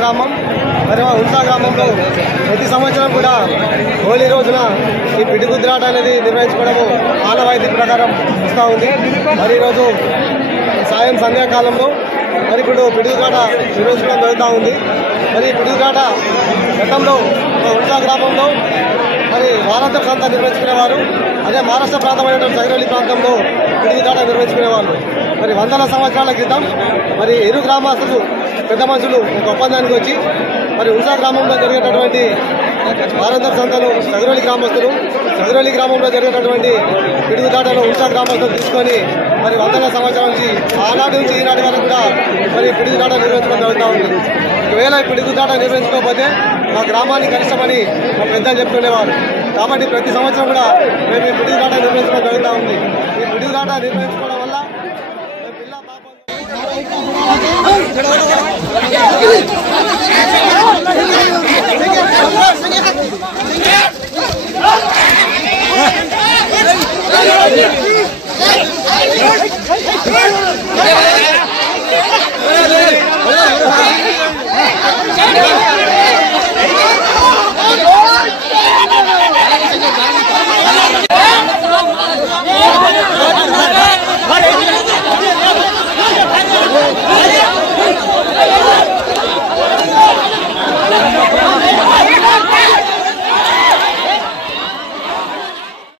గ్రామం. మరి ఉల్సా గ్రామంలో ప్రతి సంవత్సరం కూడా హోలీ రోజున ఈ పిడిగుద్రాట అనేది నిర్వహించుకోవడము ఆనవాయితీ ప్రకారం వస్తూ ఉంది. మరి ఈరోజు సాయం సంధ్యాకాలంలో మరి ఇప్పుడు పిడుగురాట నిర్వహించుకోవడం జరుగుతూ ఉంది. మరి పిడుగురాట గతంలో ఉల్సా గ్రామంలో మరి వారాంతపు సంత నిర్వహించుకునేవారు. అదే మహారాష్ట్ర ప్రాంతమైనటువంటి సగరవల్లి ప్రాంతంలో పిడుగురాట నిర్వహించుకునేవాళ్ళు. మరి వందల సంవత్సరాల క్రితం మరి ఇరు గ్రామస్తులు పెద్ద మనుషులు ఒక ఒప్పందానికి వచ్చి మరి ఉల్సా గ్రామంలో జరిగేటటువంటి వారాంతపు సంతలు సగరవల్లి గ్రామంలో జరిగేటటువంటి పిడుగుదాటలో ఉల్సా గ్రామస్తులు తీసుకొని మరి వందల సంవత్సరాల నుంచి ఆనాటి నుంచి ఈనాటి వరకు కూడా మరి పిడుగుదాట నిర్వహించడం జరుగుతూ ఉంది. ఒకవేళ పిడుగుదాట నిర్వహించుకోకపోతే మా గ్రామానికి కష్టమని మా పెద్దలు చెప్తుండేవారు. కాబట్టి ప్రతి సంవత్సరం కూడా మేము ఈ పిడుగుదాట నిర్వహించడం జరుగుతూ ఉంది. ఈ పిడుగుదాట నిర్వహించుకోవడం వల్ల పిల్ల పాప